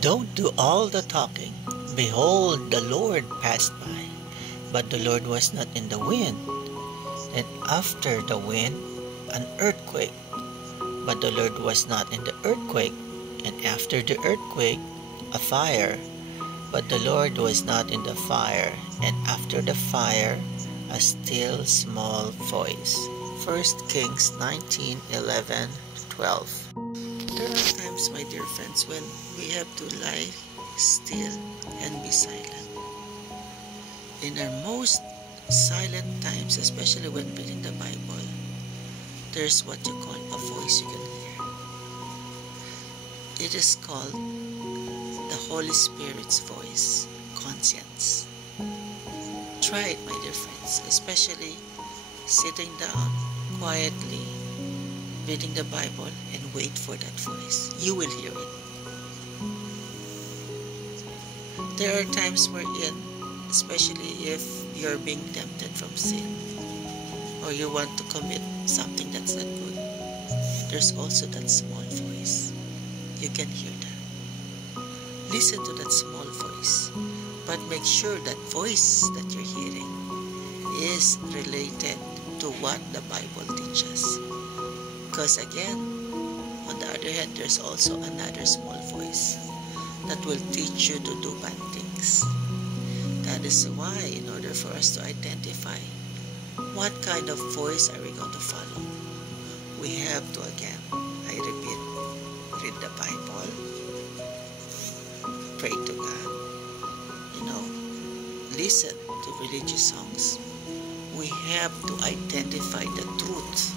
Don't do all the talking. Behold, the Lord passed by, but the Lord was not in the wind. And after the wind, an earthquake, but the Lord was not in the earthquake. And after the earthquake, a fire, but the Lord was not in the fire. And after the fire, a still small voice. 1 Kings 19:11-12. There are times, my dear friends, when we have to lie still and be silent. In our most silent times, especially when reading the Bible, there's what you call a voice you can hear. It is called the Holy Spirit's voice, conscience. Try it, my dear friends, especially sitting down quietly, reading the Bible, and wait for that voice. You will hear it. There are times wherein, especially if you're being tempted from sin, or you want to commit something that's not good, there's also that small voice. You can hear that. Listen to that small voice, but make sure that voice that you're hearing is related to what the Bible teaches. Because again, on the other hand, there's also another small voice that will teach you to do bad things. That is why, in order for us to identify what kind of voice are we going to follow, we have to, again, I repeat, read the Bible, pray to God, listen to religious songs. We have to identify the truth.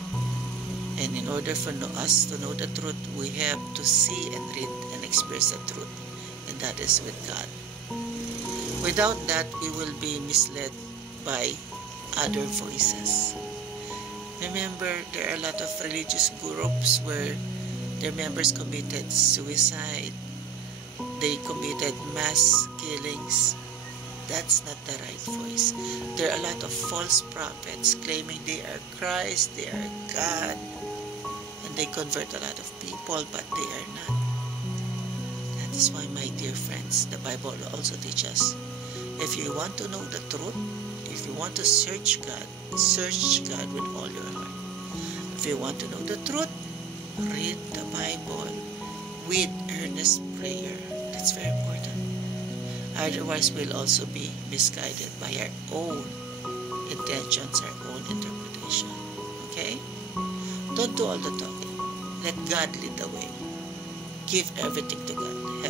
And in order for us to know the truth, we have to see and read and experience the truth. And that is with God. Without that, we will be misled by other voices. Remember, there are a lot of religious groups where their members committed suicide. They committed mass killings. That's not the right voice. There are a lot of false prophets claiming they are Christ, they are God, and they convert a lot of people, but they are not. That is why, my dear friends, the Bible also teaches us, if you want to know the truth, if you want to search God with all your heart. If you want to know the truth, read the Bible with earnest prayer. That's very important. Otherwise, we'll also be misguided by our own intentions, our own interpretation. Okay? Don't do all the talking. Let God lead the way. Give everything to God.